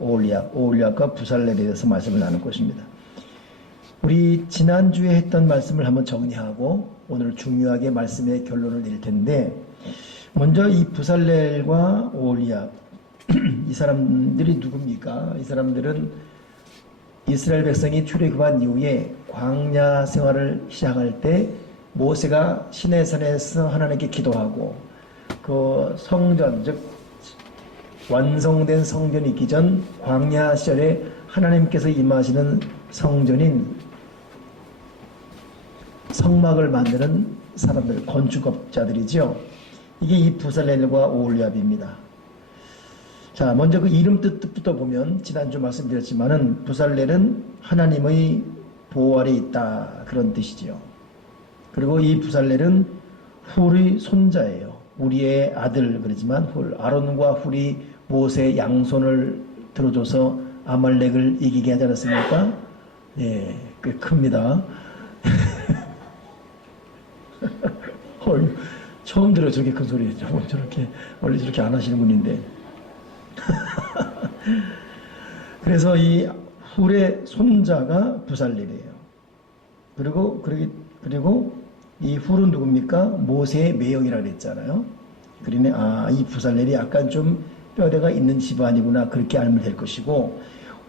오홀리압과 부살렐에 대해서 말씀을 나눌 것입니다. 우리 지난주에 했던 말씀을 한번 정리하고 오늘 중요하게 말씀의 결론을 내릴 텐데, 먼저 이 부살렐과 오홀리압, 이 사람들이 누굽니까? 이 사람들은 이스라엘 백성이 출애굽한 이후에 광야 생활을 시작할 때 모세가 시내산에서 하나님께 기도하고 그 성전, 즉 완성된 성전이 있기 전 광야 시절에 하나님께서 임하시는 성전인 성막을 만드는 사람들, 건축업자들이죠. 이게 이 부살렐과 오홀리압입니다. 자, 먼저 그 이름 뜻부터 보면 지난주 말씀드렸지만은 부살렐은 하나님의 보호 아래 있다, 그런 뜻이지요. 그리고 이 부살렐은 훌의 손자예요. 우리의 아들 그러지만 훌, 아론과 훌이 모세의 양손을 들어줘서 아말렉을 이기게 하지 않았습니까? 예, 꽤 큽니다. 처음 들어요, 저렇게 큰 소리. 저렇게 원래 저렇게 안 하시는 분인데. 그래서 이 훌의 손자가 부살렐이에요. 그리고 이 훌은 누굽니까? 모세의 매형이라고 그랬잖아요. 그러니 이 부살렐이 약간 좀 뼈대가 있는 집안이구나, 그렇게 알면 될 것이고,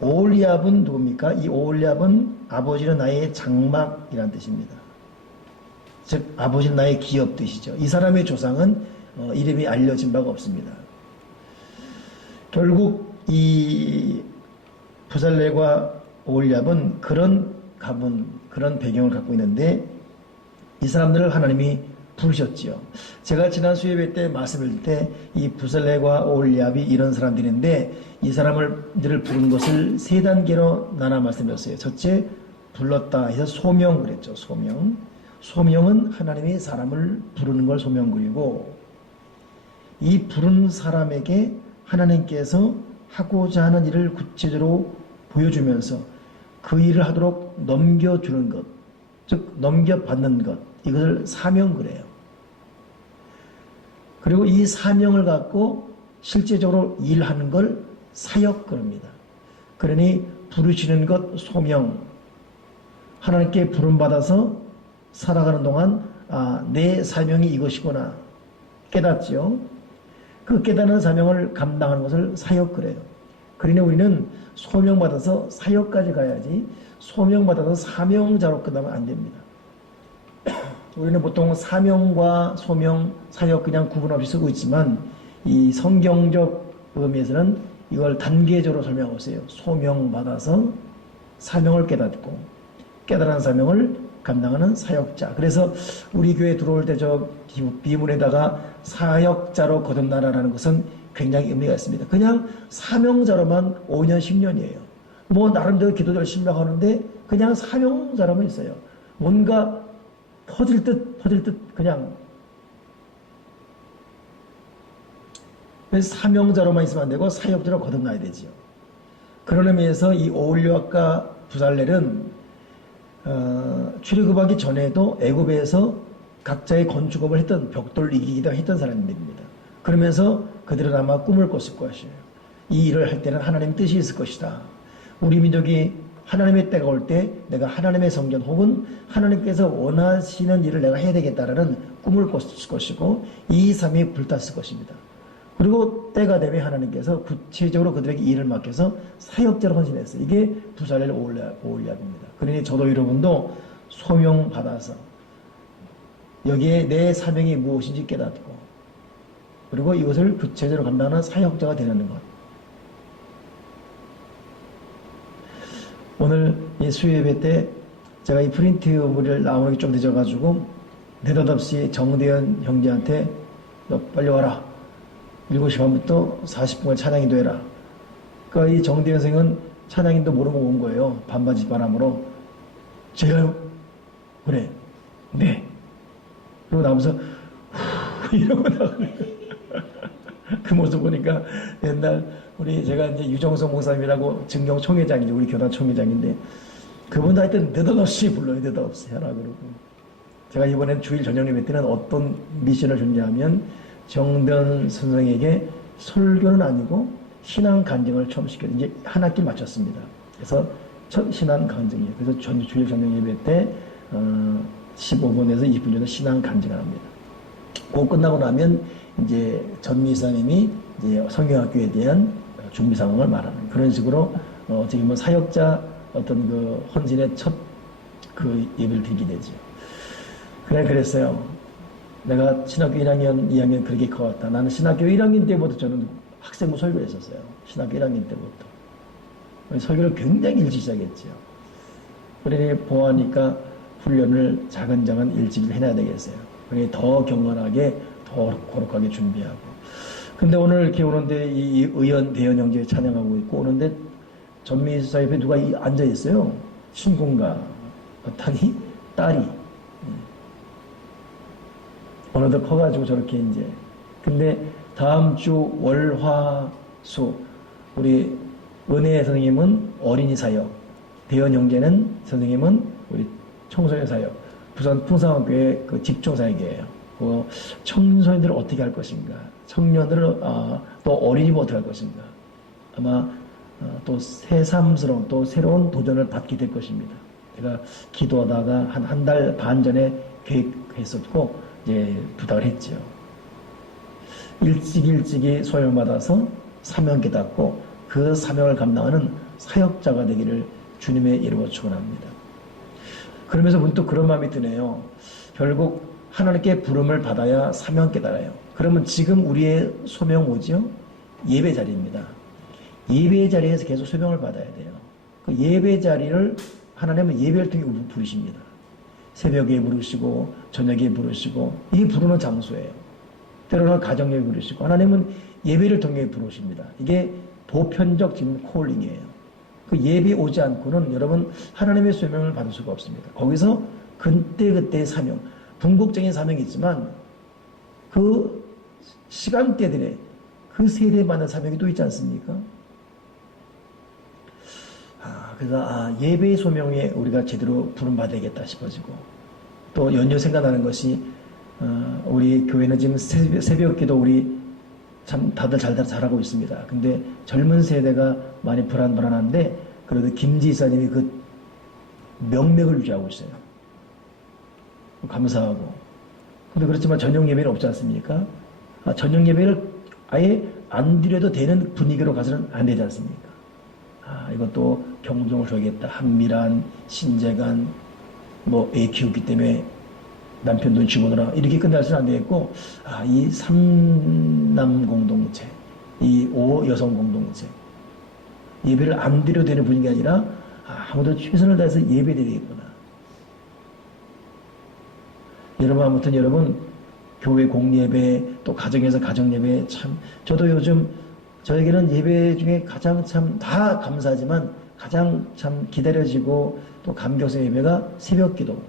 오홀리압은 누굽니까? 이 오홀리압은 아버지는 나의 장막이라는 뜻입니다. 즉 아버지는 나의 기업 뜻이죠. 이 사람의 조상은 이름이 알려진 바가 없습니다. 결국 이 부살렐과 오홀리압은 그런 가문, 그런 배경을 갖고 있는데 이 사람들을 하나님이 부르셨지요. 제가 지난 수요일 때 말씀을 때 이 부살렐과 오홀리압이 이런 사람들인데 이 사람들을 부른 것을 세 단계로 나눠 말씀드렸어요. 첫째, 불렀다 해서 소명 그랬죠. 소명은 하나님이 사람을 부르는 걸 소명그리고, 이 부른 사람에게 하나님께서 하고자 하는 일을 구체적으로 보여주면서 그 일을 하도록 넘겨주는 것, 즉 넘겨받는 것, 이것을 사명 그래요. 그리고 이 사명을 갖고 실제적으로 일하는 걸 사역 그럽니다. 그러니 부르시는 것 소명, 하나님께 부름받아서 살아가는 동안 내 사명이 이것이구나 깨닫지요. 그 깨닫는 사명을 감당하는 것을 사역 그래요. 그러니 우리는 소명받아서 사역까지 가야지 소명받아서 사명자로 끝나면 안 됩니다. 우리는 보통 사명과 소명, 사역 그냥 구분 없이 쓰고 있지만 이 성경적 의미에서는 이걸 단계적으로 설명하고 있어요. 소명받아서 사명을 깨닫고 깨달은 사명을 감당하는 사역자. 그래서 우리 교회 들어올 때 저 비문에다가 사역자로 거듭나라라는 것은 굉장히 의미가 있습니다. 그냥 사명자로만 5년, 10년이에요. 뭐 나름대로 기도 열심히 하는데 그냥 사명자로만 있어요. 뭔가 퍼질 듯 그냥. 그래서 사명자로만 있으면 안 되고 사역자로 거듭나야 되지요. 그런 의미에서 이 오홀리압과 부살렐은 출애굽하기 전에도 애굽에서 각자의 건축업을 했던, 벽돌 이기기도 했던 사람들입니다. 그러면서 그들은 아마 꿈을 꿨을 것이에요. 이 일을 할 때는 하나님 뜻이 있을 것이다. 우리 민족이 하나님의 때가 올 때 내가 하나님의 성전 혹은 하나님께서 원하시는 일을 내가 해야 되겠다라는 꿈을 꿨을 것이고 이 삶이 불탔을 것입니다. 그리고 때가 되면 하나님께서 구체적으로 그들에게 일을 맡겨서 사역자로 헌신했어요. 이게 부살렐 오홀리압입니다. 그러니 저도 여러분도 소명받아서 여기에 내 사명이 무엇인지 깨닫고 그리고 이것을 구체적으로 감당하는 사역자가 되는 것. 오늘 이 수요예배 때 제가 이 프린트물을 나오는 게 좀 늦어가지고 느닷없이 정대현 형제한테 너 빨리 와라. 7시 반부터 40분간 찬양인도 해라. 그러니까 이 정대현 선생은 찬양인도 모르고 온 거예요. 반바지 바람으로. 제가요? 그래. 네. 그러고 나면서 이러고 나가는 그 모습 보니까 옛날 제가 이제 유정성 목사님이라고 증경 총회장인데 우리 교단 총회장인데 그분도 하여튼 느닷없이 불러요. 느닷없이 하라 그러고. 제가 이번엔 주일 저녁 예배 때는 어떤 미션을 줬냐면 정대현 선생에게 설교는 아니고 신앙 간증을 처음 시켰어요. 이제 한 학기 마쳤습니다. 그래서 첫 신앙 간증이에요. 그래서 주일 저녁 예배 때 15분에서 20분 정도 신앙 간증을 합니다. 그거 끝나고 나면 이제 전미 이사님이 이제 성경학교에 대한 준비 상황을 말하는 그런 식으로 어떻게 보면 사역자 어떤 그 헌신의 첫 그 예배를 드리게 되죠. 그랬어요. 내가 신학교 1학년, 2학년 그렇게 커왔다. 나는 신학교 1학년 때부터 저는 학생부 설교를 했었어요. 신학교 1학년 때부터. 설교를 굉장히 일찍 시작했죠. 그러니 보아하니까 훈련을 작은 일찍 해놔야 되겠어요. 그러니 더 경건하게, 더 거룩하게 준비하고. 근데 오늘 이렇게 오는데 이 의원, 대현 형제 찬양하고 있고 오는데 전미사 옆에 누가 앉아있어요. 신군가. 봤더니 딸이. 어느덧 커가지고 저렇게 이제. 근데 다음 주 월, 화, 수 우리 은혜 선생님은 어린이 사역, 대현 형제는 선생님은 우리 청소년 사역, 부산 풍성학교의 그 집중 사역이에요. 그 청소년들을 어떻게 할 것인가, 청년들을 또 어린이를 어떻게 할 것인가, 아마 또 새삼스러운 또 새로운 도전을 받게 될 것입니다. 제가 기도하다가 한 달 반 전에 계획했었고 이제 부탁을 했죠. 일찍이 소명을 받아서 사명 깨닫고 그 사명을 감당하는 사역자가 되기를 주님의 이름으로 축원합니다. 그러면서 문득 그런 마음이 드네요. 결국 하나님께 부름을 받아야 사명 깨달아요. 그러면 지금 우리의 소명 뭐죠? 예배 자리입니다. 예배 자리에서 계속 소명을 받아야 돼요. 그 예배 자리를 하나님은 예배를 통해 부르십니다. 새벽에 부르시고 저녁에 부르시고 이 부르는 장소예요. 때로는 가정예배 부르시고 하나님은 예배를 통해 부르십니다. 이게 보편적 지금 콜링이에요. 그 예배 오지 않고는 여러분 하나님의 소명을 받을 수가 없습니다. 거기서 그때그때의 사명, 궁극적인 사명이 있지만 그 시간대들의 그 세대에 맞는 사명이 또 있지 않습니까? 그래서 예배의 소명에 우리가 제대로 부름받아야겠다 싶어지고 또 연휴 생각나는 것이 우리 교회는 지금 새벽기도 우리 참 다들 잘하고 있습니다. 근데 젊은 세대가 많이 불안한데 그래도 김지사님이 그 명맥을 유지하고 있어요. 감사하고. 근데 그렇지만 저녁 예배는 없지 않습니까? 저녁 예배를 아예 안 드려도 되는 분위기로 가서는 안 되지 않습니까? 이것도 경종을 줘야겠다. 한미란, 신재간, 애 키우기 때문에 남편 돈 집어넣어라. 이렇게 끝날수는 안 되겠고, 이 3남 공동체, 이 5 여성 공동체, 예배를 안 드려도 되는 분위기가 아니라, 아무도 최선을 다해서 예배 드리겠구나. 여러분, 아무튼 여러분, 교회 공예배, 또 가정에서 가정예배, 참, 저도 요즘, 저에게는 예배 중에 가장 참 다 감사하지만 가장 참 기다려지고 또 감격스러운 예배가 새벽 기도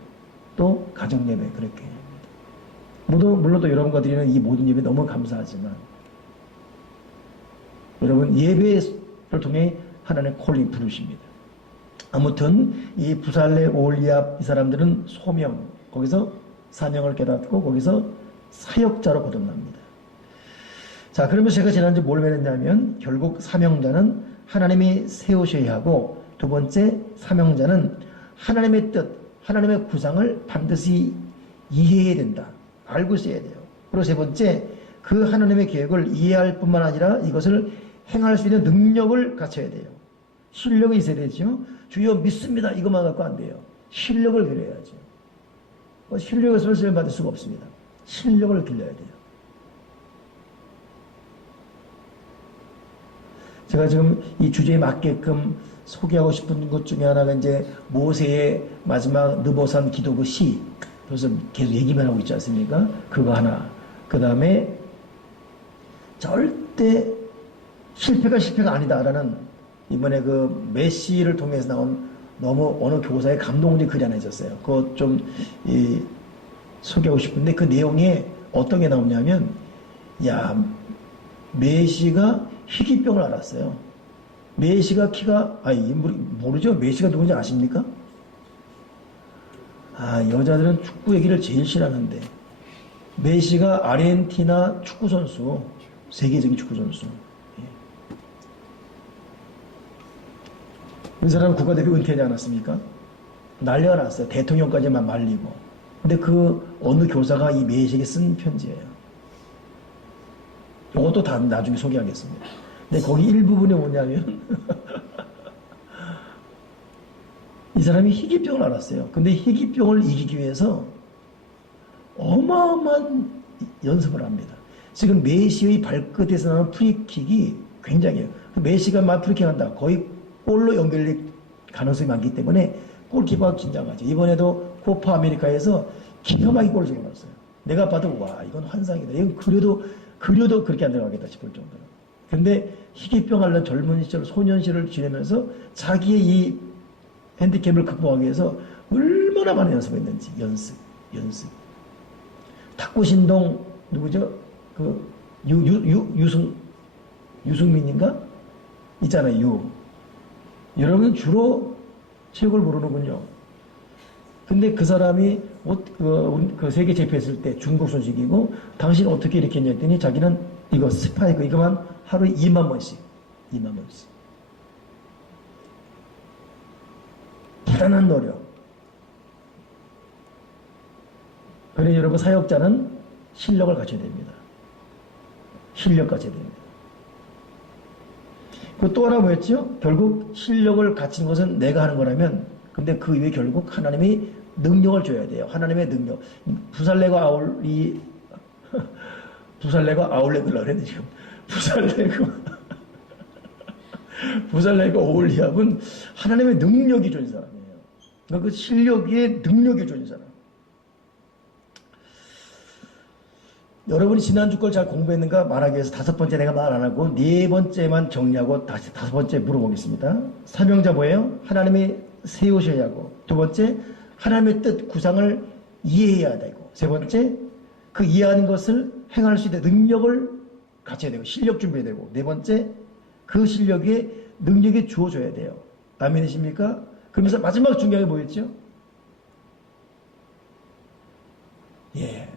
또 가정 예배 그렇게 물론 또 여러분과 드리는 이 모든 예배 너무 감사하지만 여러분 예배를 통해 하나님의 콜링 부르십니다. 아무튼 이 부살레 오올리압 이 사람들은 소명 거기서 사명을 깨닫고 거기서 사역자로 거듭납니다. 자, 그러면 제가 지난주 뭘 배웠냐면 결국 사명자는 하나님이 세우셔야 하고 두 번째 사명자는 하나님의 뜻, 하나님의 구상을 반드시 이해해야 된다. 알고 있어야 돼요. 그리고 세 번째 그 하나님의 계획을 이해할 뿐만 아니라 이것을 행할 수 있는 능력을 갖춰야 돼요. 실력이 있어야 되죠. 주여 믿습니다. 이것만 갖고 안 돼요. 실력을 길러야죠. 실력을 설명을 받을 수가 없습니다. 실력을 길러야 돼요. 제가 지금 이 주제에 맞게끔 소개하고 싶은 것 중에 하나가 이제 모세의 마지막 느보산 기도 그 시. 그래서 계속 얘기만 하고 있지 않습니까? 그거 하나. 그 다음에 절대 실패가 아니다라는 이번에 그 메시를 통해서 나온 너무 어느 교사의 감동적인 글이 하나 있었어요. 그거 좀 소개하고 싶은데 그 내용에 어떤 게 나오냐면 메시가 희귀병을 앓았어요. 메시가 키가 모르죠? 메시가 누군지 아십니까? 여자들은 축구 얘기를 제일 싫어하는데 메시가 아르헨티나 축구 선수, 세계적인 축구 선수. 이 사람 국가대표 은퇴하지 않았습니까? 난리가 났어요. 대통령까지만 말리고. 근데 그 어느 교사가 이 메시에게 쓴 편지예요. 이것도 다 나중에 소개하겠습니다. 근데 거기 일부분이 뭐냐면 이 사람이 희귀병을 앓았어요. 근데 희귀병을 이기기 위해서 어마어마한 연습을 합니다. 지금 메시의 발끝에서 나오는 프리킥이 굉장해요. 메시가 막 프리킥한다. 거의 골로 연결될 가능성이 많기 때문에 골키퍼가 긴장하죠. 이번에도 코파 아메리카에서 기가 막히게 골을 넣었어요. 내가 봐도 와 이건 환상이다. 이건 그려도 그렇게 안 들어가겠다 싶을 정도로. 근데 희귀병 앓는 젊은 시절 소년 시절을 지내면서 자기의 이 핸디캡을 극복하기 위해서 얼마나 많은 연습을 했는지 연습. 탁구신동 누구죠? 그 유승민인가? 있잖아요. 여러분 주로 체육을 모르는군요. 근데 그 사람이 그 세계 제패했을 때 중국 선수이고 당신 어떻게 이렇게 했냐 했더니 자기는 이거 스파이크 이거만 하루에 2만 번씩. 대단한 노력. 그래 여러분 사역자는 실력을 갖춰야 됩니다. 실력 갖춰야 됩니다. 그 또 하나 뭐였죠? 결국 실력을 갖춘 것은 내가 하는 거라면 근데 그 이후에 결국 하나님이 능력을 줘야 돼요. 하나님의 능력. 부살레가 아울렛을 그랬는데 지금 부살레가 오올리압은 하나님의 능력이 좋은 사람이에요. 그 실력 위에 능력이 좋은 사람. 여러분이 지난주 걸 잘 공부했는가 말하기 위해서 5번째 내가 말 안 하고 4번째만 정리하고 다시 5번째 물어보겠습니다. 사명자 뭐예요? 하나님이 세우셔야 하고 2번째 하나님의 뜻 구상을 이해해야 되고 3번째 그 이해하는 것을 행할 수 있는 능력을 갖춰야 되고 실력 준비해야 되고 4번째 그 실력 위에 능력이 주어져야 돼요. 아멘이십니까? 그러면서 마지막 중요한 게 뭐였죠? 예.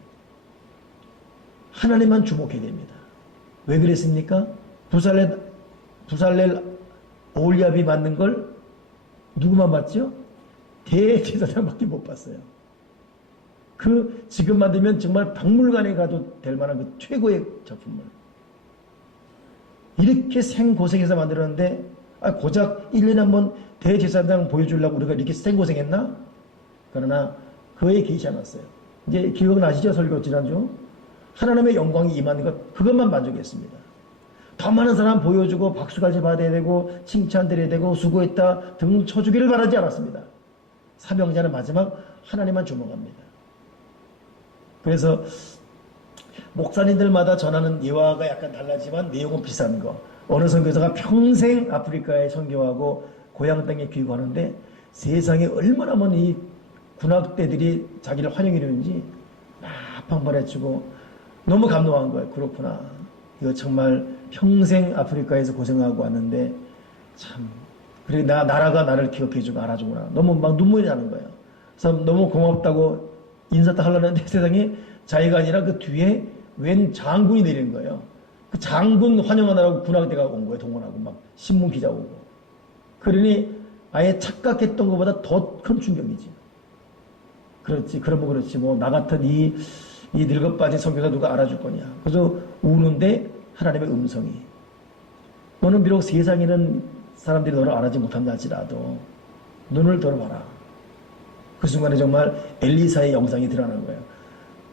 하나님만 주목해야 됩니다. 왜 그랬습니까? 부살렐 오홀리압이 받는 걸 누구만 봤죠? 대제사장밖에 못 봤어요. 그 지금 만들면 정말 박물관에 가도 될 만한 그 최고의 작품을 이렇게 생고생해서 만들었는데 고작 1년에 한번 대제사장 보여주려고 우리가 이렇게 생고생했나? 그러나 그에 계시지 않았어요. 이제 기억나시죠? 설교 지난주? 하나님의 영광이 임하는 것 그것만 만족했습니다. 더 많은 사람 보여주고 박수까지 받아야 되고 칭찬드려야 되고 수고했다 등 쳐주기를 바라지 않았습니다. 사명자는 마지막 하나님만 주목합니다. 그래서 목사님들마다 전하는 예화가 약간 달라지만 내용은 비슷한 거. 어느 선교사가 평생 아프리카에 선교하고 고향 땅에 귀국하는데 세상에 얼마나 많은 이 군악대들이 자기를 환영해 주는지 막 방발해주고 너무 감동한 거예요. 그렇구나. 이거 정말 평생 아프리카에서 고생하고 왔는데 참 그래 나라가 나를 기억해주고 알아주구나. 너무 막 눈물이 나는 거예요. 그래서 너무 고맙다고 인사 딱 하려는데 세상에 자기가 아니라 그 뒤에 웬 장군이 내리는 거예요. 그 장군 환영하느라고 군악대가 온 거예요. 동원하고 막 신문 기자 오고. 그러니 아예 착각했던 것보다 더 큰 충격이지. 그렇지. 그러면 그렇지. 뭐 나 같은 이 늙어빠진 선교사 누가 알아줄 거냐. 그래서 우는데 하나님의 음성이 너는 비록 세상에는 사람들이 너를 알아지 못한다 할지라도 눈을 들어봐라. 그 순간에 정말 엘리사의 영상이 드러나는 거예요.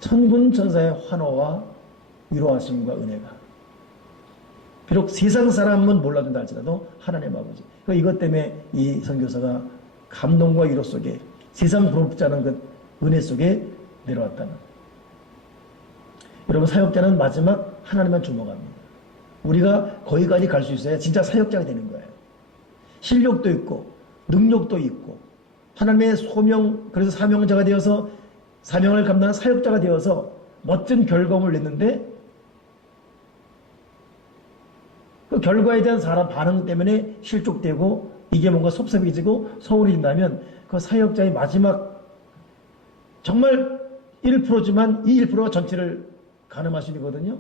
천군 천사의 환호와 위로하심과 은혜가 비록 세상 사람은 몰라준다 할지라도 하나님 아버지. 이것 때문에 이 선교사가 감동과 위로 속에 세상 부럽지 않은 그 은혜 속에 내려왔다는. 여러분 사역자는 마지막 하나님만 주목합니다. 우리가 거기까지 갈 수 있어야 진짜 사역자가 되는 거예요. 실력도 있고 능력도 있고 하나님의 소명 그래서 사명자가 되어서 사명을 감당한 사역자가 되어서 멋진 결과물을 냈는데 그 결과에 대한 사람 반응 때문에 실족되고 이게 뭔가 섭섭해지고 소홀해진다면 그 사역자의 마지막 정말 1%지만 이 1%가 전체를 가늠할 수 있거든요.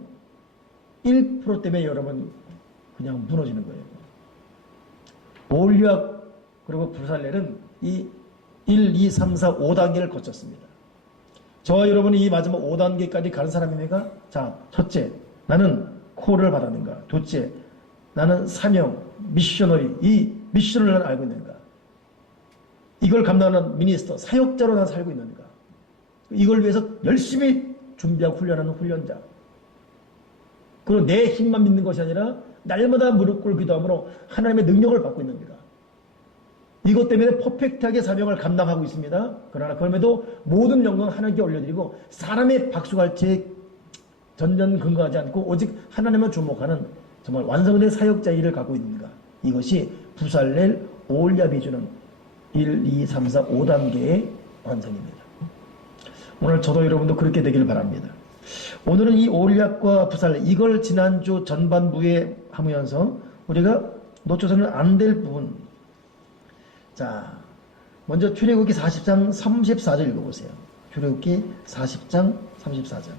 1% 때문에 여러분 그냥 무너지는 거예요. 오홀리압 그리고 부살렐은 이 1, 2, 3, 4, 5단계를 거쳤습니다. 저와 여러분이 이 마지막 5단계까지 가는 사람입니까? 자, 첫째, 나는 콜을 받았는가? 둘째, 나는 사명, 미셔너리, 이 미션을 나는 알고 있는가? 이걸 감당하는 미니스터, 사역자로 난 살고 있는가? 이걸 위해서 열심히 준비하고 훈련하는 훈련자. 그리고 내 힘만 믿는 것이 아니라 날마다 무릎 꿇고 기도함으로 하나님의 능력을 받고 있는가? 이것 때문에 퍼펙트하게 사명을 감당하고 있습니다. 그러나 그럼에도 모든 영광 하나님께 올려드리고 사람의 박수갈채에 전전긍긍하지 않고 오직 하나님만 주목하는 정말 완성된 사역자 일을 갖고 있는가? 이것이 부살렐 오홀리압이 주는 1, 2, 3, 4, 5단계의 완성입니다. 오늘 저도 여러분도 그렇게 되길 바랍니다. 오늘은 이 오홀리압과 부살렐 이걸 지난주 전반부에 하면서 우리가 놓쳐서는 안 될 부분. 자, 먼저 출애굽기 40장 34절 읽어보세요. 출애굽기 40장 34절.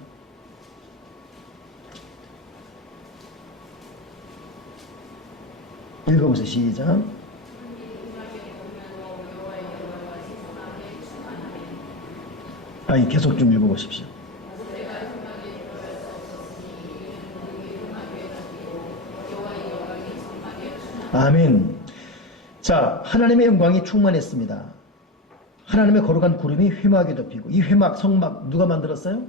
읽어보세요. 시작. 아니, 계속 좀 읽어보십시오. 아멘. 자, 하나님의 영광이 충만했습니다. 하나님의 거룩한 구름이 회막에 덮이고, 이 회막, 성막 누가 만들었어요?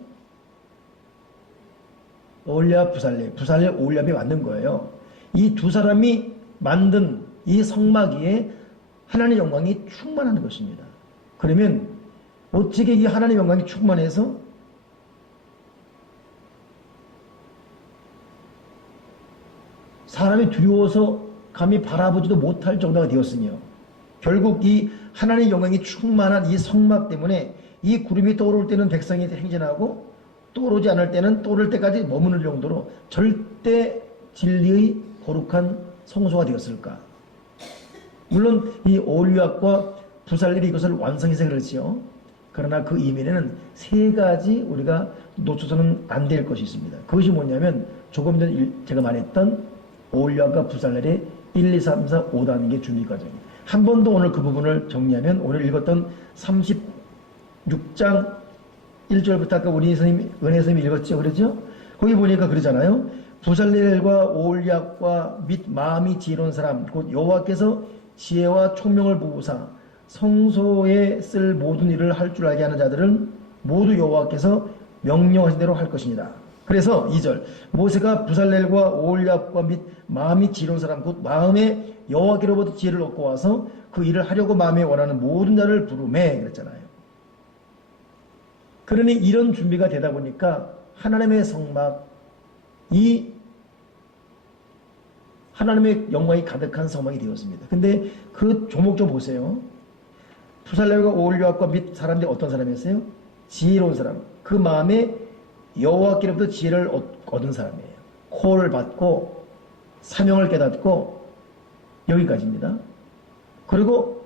오홀리압, 부살렐, 오홀리압이 만든 거예요. 이 두 사람이 만든 이 성막 위에 하나님의 영광이 충만한 것입니다. 그러면 어떻게 이 하나님의 영광이 충만해서 사람이 두려워서 감히 바라보지도 못할 정도가 되었으며 결국 이 하나님의 영광이 충만한 이 성막 때문에 이 구름이 떠오를 때는 백성이 행진하고 떠오르지 않을 때는 떠오를 때까지 머무를 정도로 절대 진리의 거룩한 성소가 되었을까? 물론 이 오홀리압과 부살렐이 이것을 완성해서 그렇지요. 그러나 그 이면에는 세 가지 우리가 놓쳐서는 안 될 것이 있습니다. 그것이 뭐냐면 조금 전 제가 말했던 오홀리압과 부살렐의 1, 2, 3, 4, 5단계 준비 과정입니다. 한 번 더 오늘 그 부분을 정리하면 오늘 읽었던 36장 1절부터 아까 우리 선생님, 은혜 선생님이 읽었죠. 그러죠? 거기 보니까 그러잖아요. 부살렐과 오홀리압과 및 마음이 지혜로운 사람 곧 여호와께서 지혜와 총명을 부으사 성소에 쓸 모든 일을 할 줄 알게 하는 자들은 모두 여호와께서 명령하신 대로 할 것입니다. 그래서 2절 모세가 부살렐과 오홀리압과 및 마음이 지혜로운 사람 곧 마음에 여호와께로부터 지혜를 얻고 와서 그 일을 하려고 마음에 원하는 모든 자를 부르매 그랬잖아요. 그러니 이런 준비가 되다 보니까 하나님의 성막 이 하나님의 영광이 가득한 성막이 되었습니다. 근데 그 조목 좀 보세요. 부살렐과 오홀리압과 및 사람들이 어떤 사람이었어요? 지혜로운 사람. 그 마음에 여호와께로부터 지혜를 얻은 사람이에요. 콜을 받고 사명을 깨닫고 여기까지입니다. 그리고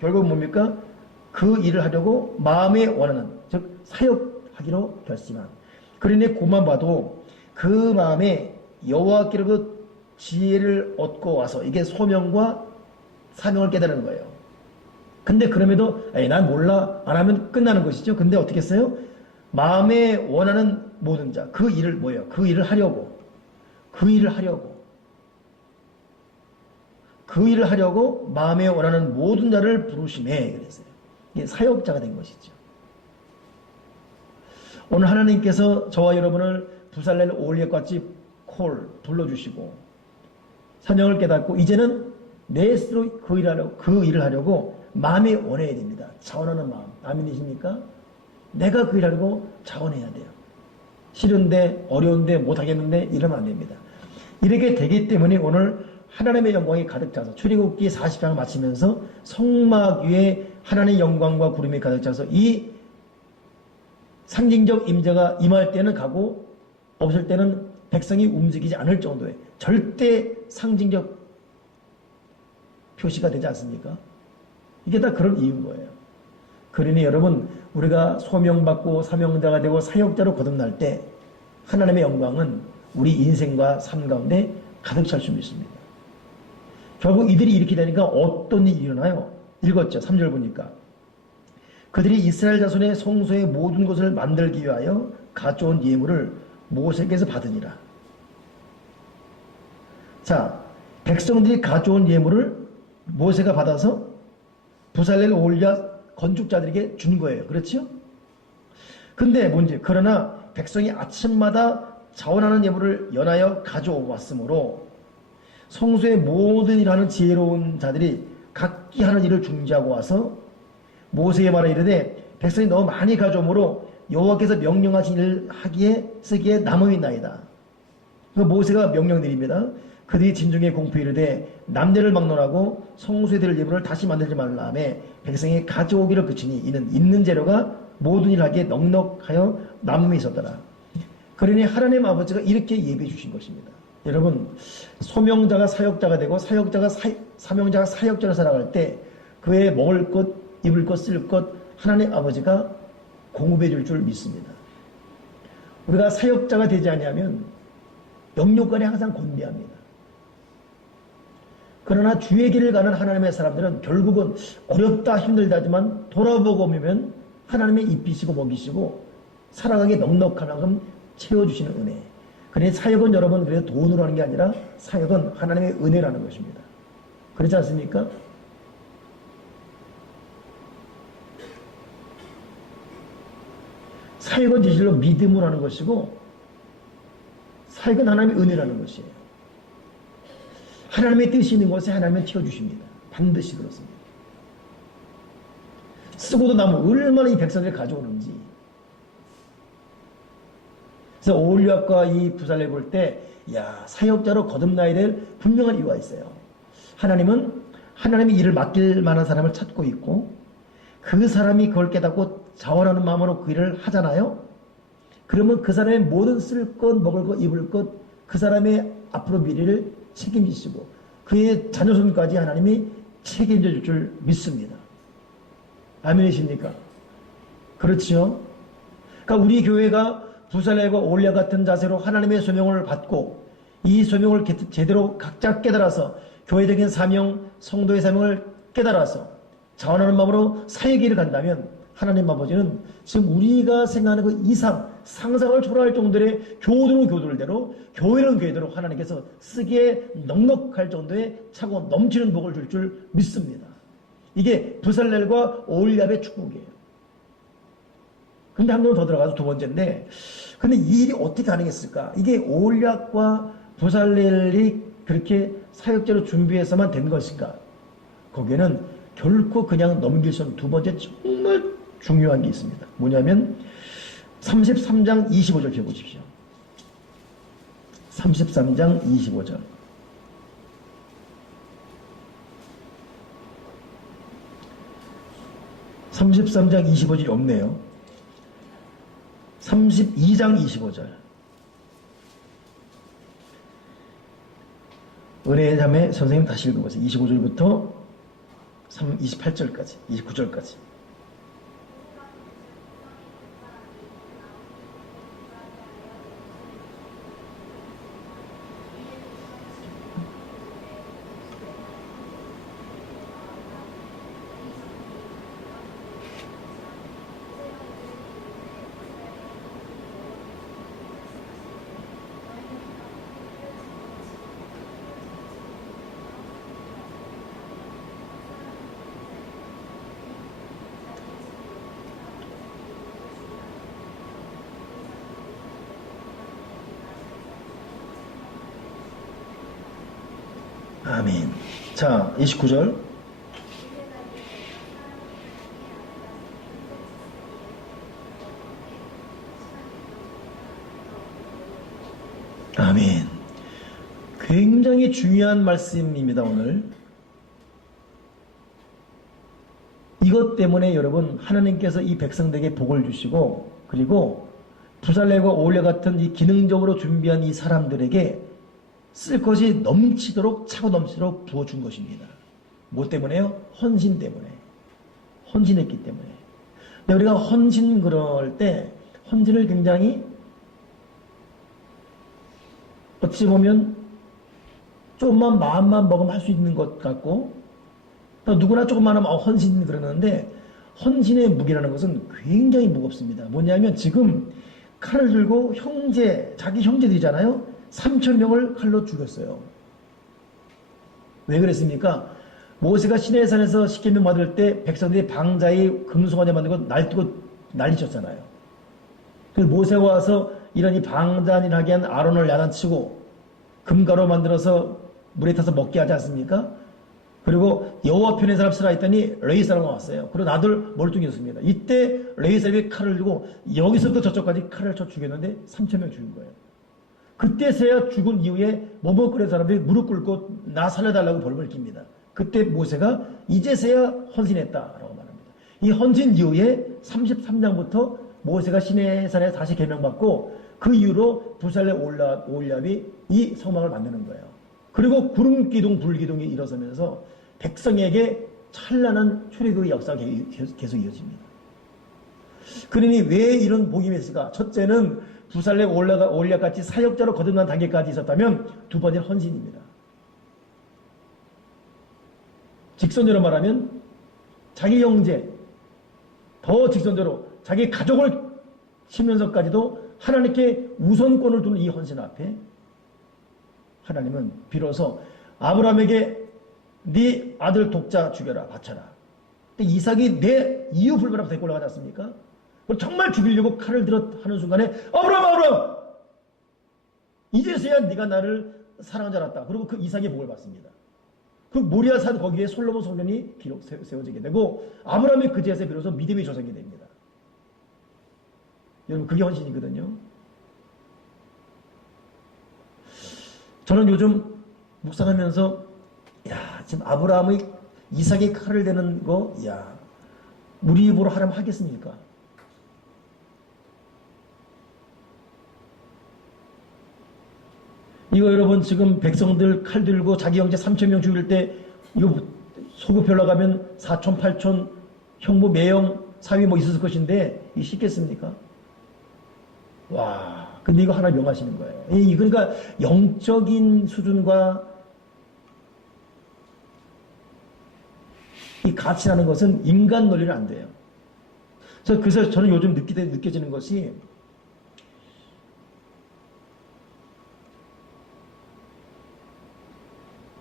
결국 뭡니까? 그 일을 하려고 마음에 원하는 즉 사역하기로 결심한. 그러니 그만 봐도 그 마음에 여호와께로부터 지혜를 얻고 와서 이게 소명과 사명을 깨달은 거예요. 근데 그럼에도 난 몰라 안 하면 끝나는 것이죠. 근데 어떻게 했어요? 마음에 원하는 모든 자 그 일을 뭐예요? 그 일을 하려고 마음에 원하는 모든 자를 부르심에 그랬어요. 이게 사역자가 된 것이죠. 오늘 하나님께서 저와 여러분을 부살렐 오홀리압 같이 불러주시고 사명을 깨닫고 이제는 내 스스로 그 일을 하려고 마음이 원해야 됩니다. 자원하는 마음. 아멘이십니까? 내가 그 일을 하려고 자원해야 돼요. 싫은데 어려운데 못하겠는데 이러면 안 됩니다. 이렇게 되기 때문에 오늘 하나님의 영광이 가득 차서 출애굽기 40장을 마치면서 성막 위에 하나님의 영광과 구름이 가득 차서 이 상징적 임재가 임할 때는 가고 없을 때는 백성이 움직이지 않을 정도의 절대 상징적 표시가 되지 않습니까? 이게 다 그런 이유인 거예요. 그러니 여러분 우리가 소명받고 사명자가 되고 사역자로 거듭날 때 하나님의 영광은 우리 인생과 삶 가운데 가득 찰 수 있습니다. 결국 이들이 이렇게 되니까 어떤 일이 일어나요? 읽었죠. 3절 보니까. 그들이 이스라엘 자손의 성소의 모든 것을 만들기 위하여 가져온 예물을 모세에게서 받으니라. 자, 백성들이 가져온 예물을 모세가 받아서 부살렐 오홀리아 건축자들에게 준 거예요. 그렇죠? 근데 문제, 그러나 백성이 아침마다 자원하는 예물을 연하여 가져왔으므로 성소의 모든 일하는 지혜로운 자들이 각기 하는 일을 중지하고 와서 모세의 말에 이르되 백성이 너무 많이 가져오므로 여호와께서 명령하신 일을 하기에 쓰기에 남음이 나이다. 그 모세가 명령 드립니다. 그들이 진중에 공포 이르되 남녀를 막론하고 성소에 드릴 예물을 다시 만들지 말라 하며 백성이 가져오기를 그치니 이는 있는 재료가 모든 일을 하기에 넉넉하여 남음이 있었더라. 그러니 하나님 아버지가 이렇게 예비해 주신 것입니다. 여러분, 소명자가 사역자가 되고 사명자가 사역자로 살아갈 때 그의 먹을 것, 입을 것, 쓸 것 하나님 아버지가 공급해 줄 줄 믿습니다. 우리가 사역자가 되지 아니하면 영육간에 항상 곤비합니다. 그러나 주의 길을 가는 하나님의 사람들은 결국은 어렵다 힘들다지만 돌아보고 오면 하나님의 입히시고 먹이시고 살아가기 넉넉한 만큼 채워주시는 은혜. 그러니 사역은 여러분 그래서 돈으로 하는 게 아니라 사역은 하나님의 은혜라는 것입니다. 그렇지 않습니까? 사역은 진실로 믿음으로 하는 것이고 사역은 하나님의 은혜라는 것이에요. 하나님의 뜻이 있는 곳에 하나님은 튀어주십니다. 반드시 그렇습니다. 쓰고도 남은 얼마나 이 백성들이 가져오는지. 그래서 오홀리압과 이 부살렐 볼 때, 야, 사역자로 거듭나야 될 분명한 이유가 있어요. 하나님은 하나님의 일을 맡길 만한 사람을 찾고 있고, 그 사람이 그걸 깨닫고 자원하는 마음으로 그 일을 하잖아요. 그러면 그 사람의 모든 쓸 것, 먹을 것, 입을 것, 그 사람의 앞으로 미래를 책임지시고 그의 자녀손까지 하나님이 책임져 줄 줄 믿습니다. 아멘이십니까? 그렇지요? 그러니까 우리 교회가 부살렐과 오홀리아 같은 자세로 하나님의 소명을 받고 이 소명을 제대로 각자 깨달아서 교회적인 사명, 성도의 사명을 깨달아서 자원하는 마음으로 사역의 길을 간다면 하나님 아버지는 지금 우리가 생각하는 그 이상 상상을 초월할 정도의 교도는 교도를대로 교회는 교회대로 하나님께서 쓰기에 넉넉할 정도의 차고 넘치는 복을 줄 줄 믿습니다. 이게 부살렐과 오홀리압의 축복이에요. 근데 한 번 더 들어가서 두 번째인데, 근데 이 일이 어떻게 가능했을까? 이게 오홀리압과 부살렐이 그렇게 사역자로 준비해서만 된 것인가? 거기에는 결코 그냥 넘길 수 없는 두 번째 정말 중요한 게 있습니다. 뭐냐면 33장 25절 펴보십시오. 33장 25절. (33장 25절이) 없네요. 32장 25절. 은혜의 자매 선생님 다시 읽어보세요. 25절부터 28절까지 29절까지. 아멘. 자, 29절. 아멘. 굉장히 중요한 말씀입니다, 오늘. 이것 때문에 여러분, 하나님께서 이 백성들에게 복을 주시고, 그리고 부살렐과 오홀리아 같은 이 기능적으로 준비한 이 사람들에게 쓸 것이 넘치도록 차고 넘치도록 부어준 것입니다. 뭐 때문에요? 헌신 때문에. 헌신했기 때문에. 근데 우리가 헌신 그럴 때 헌신을 굉장히 어찌 보면 조금만 마음만 먹으면 할 수 있는 것 같고, 또 누구나 조금만 하면 헌신 그러는데, 헌신의 무게라는 것은 굉장히 무겁습니다. 뭐냐면 지금 칼을 들고 자기 형제들이잖아요. 3,000명을 칼로 죽였어요. 왜 그랬습니까? 모세가 시내산에서 십계명 받을 때 백성들이 방자에 금송아지 만들고 날뛰고 난리쳤잖아요. 그래서 모세가 와서 이러니 방자하게 한 아론을 야단치고 금가루 만들어서 물에 타서 먹게 하지 않습니까? 그리고 여호와 편의 사람 쓰라 했더니 레위 사람가 왔어요. 그리고 나들 몰뚱이었습니다. 이때 레위 사람이 칼을 들고 여기서부터 저쪽까지 칼을 쳐 죽였는데 3,000명 죽인 거예요. 그때서야 죽은 이후에 머뭇거리는 사람들이 무릎 꿇고 나 살려달라고 벌벌 깁니다. 그때 모세가 이제서야 헌신했다라고 말합니다. 이 헌신 이후에 33장부터 모세가 시내산에 다시 계명받고 그 이후로 부살레 올랍이 이 성막을 만드는 거예요. 그리고 구름기둥 불기둥이 일어서면서 백성에게 찬란한 출애굽의 역사가 계속 이어집니다. 그러니 왜 이런 복임이 있을까? 첫째는 부살레 올랍같이 사역자로 거듭난 단계까지 있었다면 두 번째는 헌신입니다. 직선제로 말하면 자기 형제, 더 직선제로 자기 가족을 치면서까지도 하나님께 우선권을 두는 이 헌신 앞에 하나님은 비로소 아브라함에게 네 아들 독자 죽여라 바쳐라. 근데 이삭이 내 이유 불문하고 데리고 올라가지 않습니까? 정말 죽이려고 칼을 들어 하는 순간에 아브라함 이제서야 네가 나를 사랑한 줄 알았다. 그리고 그 이삭의 복을 받습니다. 그 모리아산 거기에 솔로몬 성전이 세워지게 되고 아브라함이 그제서 비로소 믿음의 조상이 됩니다. 여러분 그게 헌신이거든요. 저는 요즘 묵상하면서 야 지금 아브라함의 이삭의 칼을 대는 거 야 우리 입으로 하라면 하겠습니까? 이거 여러분 지금 백성들 칼 들고 자기 형제 3,000명 죽일 때 이거 소급해 올라가면 4촌 8촌 형부 매형 사위 뭐 있었을 것인데 이게 쉽겠습니까? 와 근데 이거 하나 명하시는 거예요. 그러니까 영적인 수준과 이 가치라는 것은 인간 논리는 안 돼요. 그래서 저는 요즘 느껴지는 것이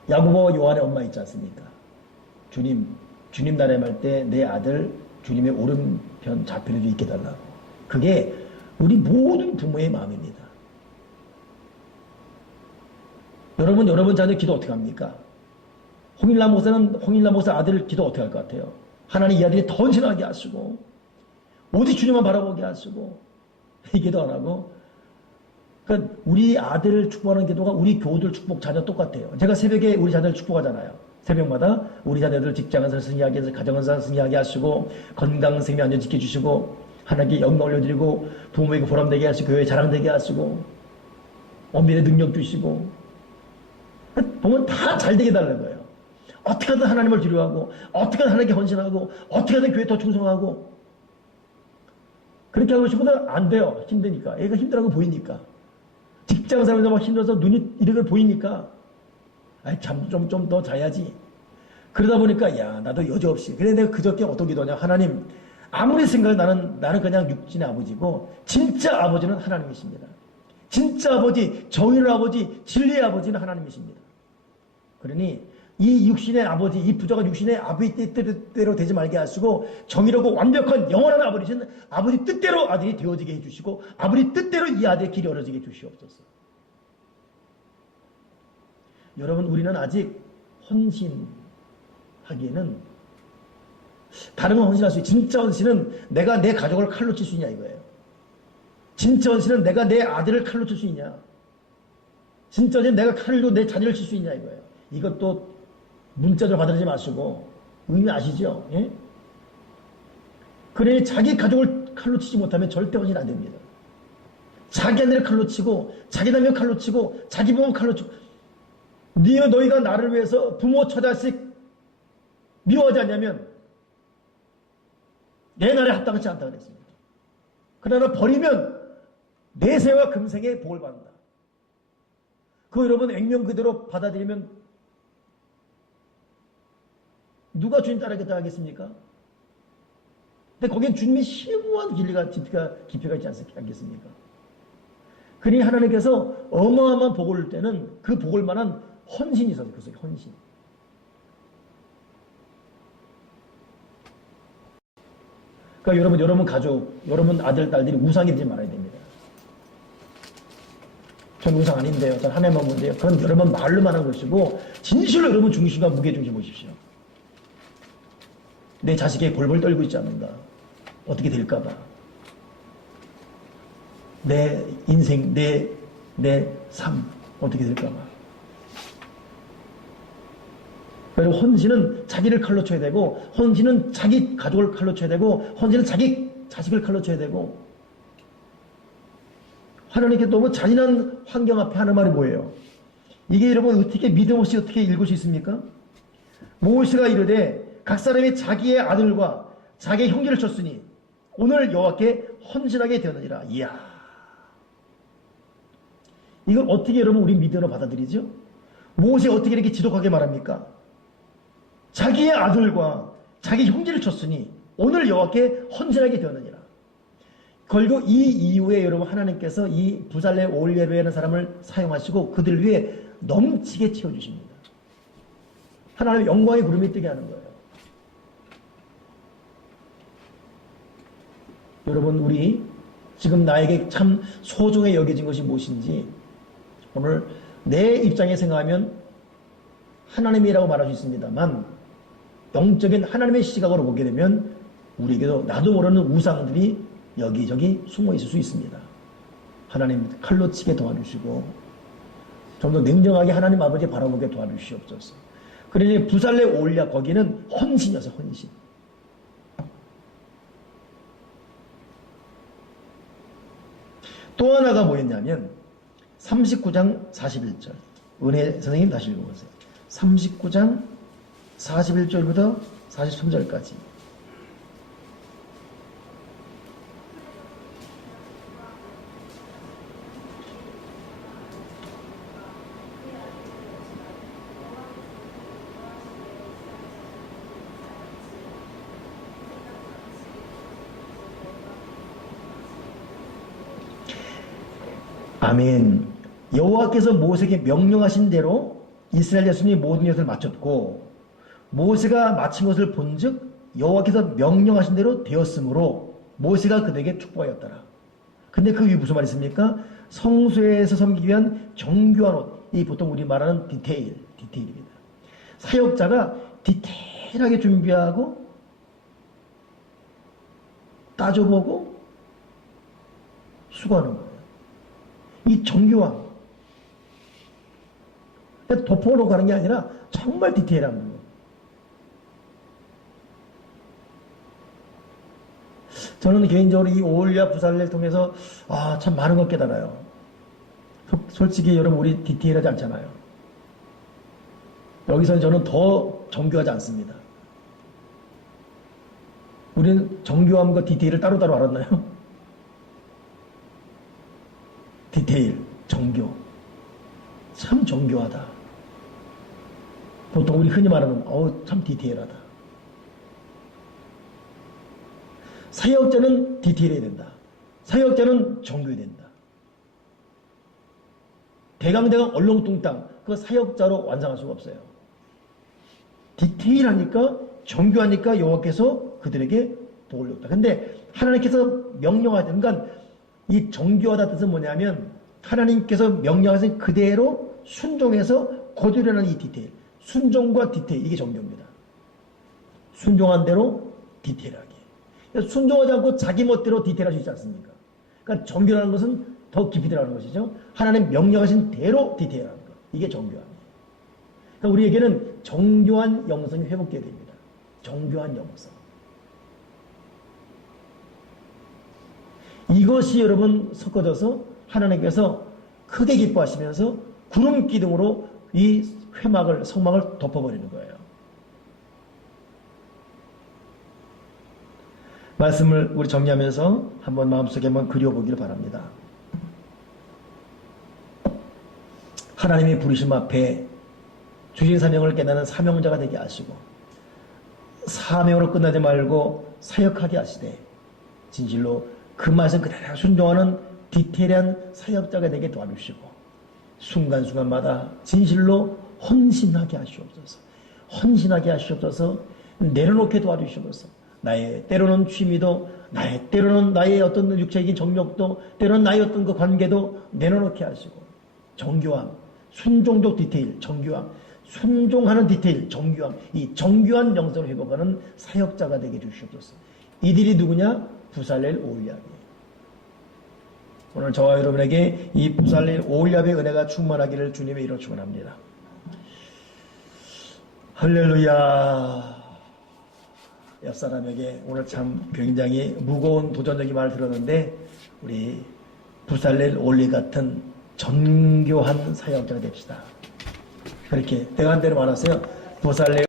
야고보 요한의 엄마 있지 않습니까? 주님 나라에 말 때 내 아들 주님의 오른편 좌편에 있게 달라고. 그게 우리 모든 부모의 마음입니다. 여러분 자녀 기도 어떻게 합니까? 홍일남 목사 아들 기도 어떻게 할 것 같아요? 하나님 이 아들이 더 헌신하게 하시고 오직 주님만 바라보게 하시고 이 기도 안 하고 그러니까 우리 아들을 축복하는 기도가 우리 교우들 축복 자녀 똑같아요. 제가 새벽에 우리 자녀를 축복하잖아요. 새벽마다 우리 자녀들 직장에서 승리하게 해서 가정에서 승리하게 하시고 건강 생명 안전 지켜주시고 하나님께 영광 올려드리고 부모에게 보람되게 하시고 교회에 자랑되게 하시고 엄밀의 능력 주시고 보면 다 잘되게 달라는 거예요. 어떻게 하든 하나님을 두려워하고 어떻게 하든 하나님께 헌신하고 어떻게 하든 교회에 더 충성하고 그렇게 하고 싶어도 안 돼요. 힘드니까. 애가 힘들어하고 보이니까. 직장 생활에서 막 힘들어서 눈이 이렇게 보이니까 잠 좀 더 자야지. 그러다 보니까 야 나도 여지없이 그래 내가 그저께 어떤 기도냐 하나님 아무리 생각해 나는 그냥 육신의 아버지고 진짜 아버지는 하나님이십니다. 진짜 아버지 정의의 아버지 진리의 아버지는 하나님이십니다. 그러니 이 육신의 아버지 이 부자가 육신의 아버지 뜻대로 되지 말게 하시고 정의롭고 완벽한 영원한 아버지신 아버지 뜻대로 아들이 되어지게 해주시고 아버지 뜻대로 이 아들의 길이 열어지게 해주시옵소서. 여러분 우리는 아직 헌신하기에는 다른 건 헌신할 수 있어요. 진짜 헌신은 내가 내 가족을 칼로 칠 수 있냐 이거예요. 진짜 헌신은 내가 내 아들을 칼로 칠 수 있냐. 진짜 헌신은 내가 칼로 내 자녀를 칠 수 있냐 이거예요. 이것도 문자적으로 받아들이지 마시고 의미 아시죠? 예? 그래 자기 가족을 칼로 치지 못하면 절대 헌신 안 됩니다. 자기 아들을 칼로 치고 자기 남편 칼로 치고 자기 부모 칼로 치고 너희가 나를 위해서 부모 처자식 미워하지 않냐면 내 나라에 합당하지 않다고 그랬습니다. 그러나 버리면 내세와 금생의 복을 받는다. 그 여러분 액면 그대로 받아들이면 누가 주님 따르겠다 하겠습니까? 근데 거기엔 주님의 심오한 깊이가 있지 않겠습니까? 그러니 하나님께서 어마어마한 복을 줄 때는 그 복을 만한 헌신이 있어요. 그 속에 헌신. 그러니까 여러분 가족, 여러분 아들, 딸들이 우상이 되지 말아야 됩니다. 전 우상 아닌데요. 전 하나님만 보는데요. 그건 여러분 말로만 한 것이고 진실로 여러분 중심과 무게중심 보십시오. 내 자식이 벌벌 떨고 있지 않는가. 어떻게 될까봐. 내 인생, 내 삶 어떻게 될까봐. 여러분 헌신은 자기를 칼로 쳐야 되고, 헌신은 자기 가족을 칼로 쳐야 되고, 헌신은 자기 자식을 칼로 쳐야 되고. 하나님께 너무 잔인한 환경 앞에 하는 말이 뭐예요? 이게 여러분 어떻게 믿음 없이 어떻게 읽을 수 있습니까? 모세가 이르되 각 사람이 자기의 아들과 자기의 형제를 쳤으니 오늘 여호와께 헌신하게 되었느니라. 이야, 이걸 어떻게 여러분 우리 믿음으로 받아들이죠? 모세가 어떻게 이렇게 지독하게 말합니까? 자기의 아들과 자기 형제를 쳤으니 오늘 여호와께 헌신하게 되었느니라. 결국 이 이후에 여러분 하나님께서 이 부살레 올리베라는 사람을 사용하시고 그들 위해 넘치게 채워주십니다. 하나님의 영광의 구름이 뜨게 하는 거예요. 여러분 우리 지금 나에게 참 소중히 여겨진 것이 무엇인지 오늘 내 입장에 생각하면 하나님이라고 말할 수 있습니다만 영적인 하나님의 시각으로 보게 되면 우리에게도 나도 모르는 우상들이 여기저기 숨어 있을 수 있습니다. 하나님 칼로 치게 도와주시고 좀 더 냉정하게 하나님 아버지 바라보게 도와주시옵소서. 그러니 부살레 올랴 거기는 헌신이었어요. 헌신. 또 하나가 뭐였냐면 39장 41절 은혜 선생님 다시 읽어보세요. 39장 41절부터 43절까지 아멘. 여호와께서 모세에게 명령하신 대로 이스라엘 자손이 모든 것을 마쳤고 모세가 마친 것을 본즉 여호와께서 명령하신 대로 되었으므로 모세가 그들에게 축복하였더라. 근데 그 위에 무슨 말이 있습니까? 성소에서 섬기기 위한 정교한 옷. 이 보통 우리 말하는 디테일입니다. 사역자가 디테일하게 준비하고 따져보고 수고하는 거예요. 이 정교함. 덮어놓고 가는 게 아니라 정말 디테일한 거예요. 저는 개인적으로 이 올랴 부살레를 통해서 참 많은 걸 깨달아요. 솔직히 여러분 우리 디테일하지 않잖아요. 여기서는 저는 더 정교하지 않습니다. 우리는 정교함과 디테일을 따로따로 알았나요? 디테일, 정교. 참 정교하다. 보통 우리 흔히 말하는 참 디테일하다. 사역자는 디테일해야 된다. 사역자는 정교해야 된다. 대강대강 얼렁뚱땅 그 사역자로 완성할 수가 없어요. 디테일하니까 정교하니까 여호와께서 그들에게 복을 줬다. 근데 하나님께서 명령하신 건 이 정교하다 뜻은 뭐냐면 하나님께서 명령하신 그대로 순종해서 거두려는 이 디테일. 순종과 디테일 이게 정교입니다. 순종한 대로 디테일하게. 순종하지 않고 자기 멋대로 디테일할 수 있지 않습니까? 그러니까 정교라는 것은 더 깊이 들어가는 것이죠. 하나님 명령하신 대로 디테일하는 것. 이게 정교함이에요. 그러니까 우리에게는 정교한 영성이 회복되어야 됩니다. 정교한 영성. 이것이 여러분 섞어져서 하나님께서 크게 기뻐하시면서 구름 기둥으로 이 성막을 덮어버리는 거예요. 말씀을 우리 정리하면서 한번 마음속에 한번 그려보기를 바랍니다. 하나님이 부르심 앞에 주신 사명을 깨닫는 사명자가 되게 하시고 사명으로 끝나지 말고 사역하게 하시되 진실로 그 말씀 그대로 순종하는 디테일한 사역자가 되게 도와주시고 순간순간마다 진실로 헌신하게 하시옵소서. 헌신하게 하시옵소서. 내려놓게 도와주시옵소서. 나의 때로는 취미도 때로는 나의 어떤 육체적인 정욕도 때로는 나의 어떤 그 관계도 내려놓게 하시고 정교함, 순종적 디테일, 정교함, 순종하는 디테일, 정교함, 이 정교한 영성을 회복하는 사역자가 되게 주시옵소서. 이들이 누구냐? 부살렐 오홀리압이에요. 오늘 저와 여러분에게 이 부살렐 오홀리압의 은혜가 충만하기를 주님의 이름으로 축원합니다. 할렐루야. 옆사람에게 오늘 참 굉장히 무거운 도전적인 말을 들었는데 우리 부살렐 오홀리 같은 정교한 사역자가 됩시다. 그렇게 대간대로 말하세요. 부살렐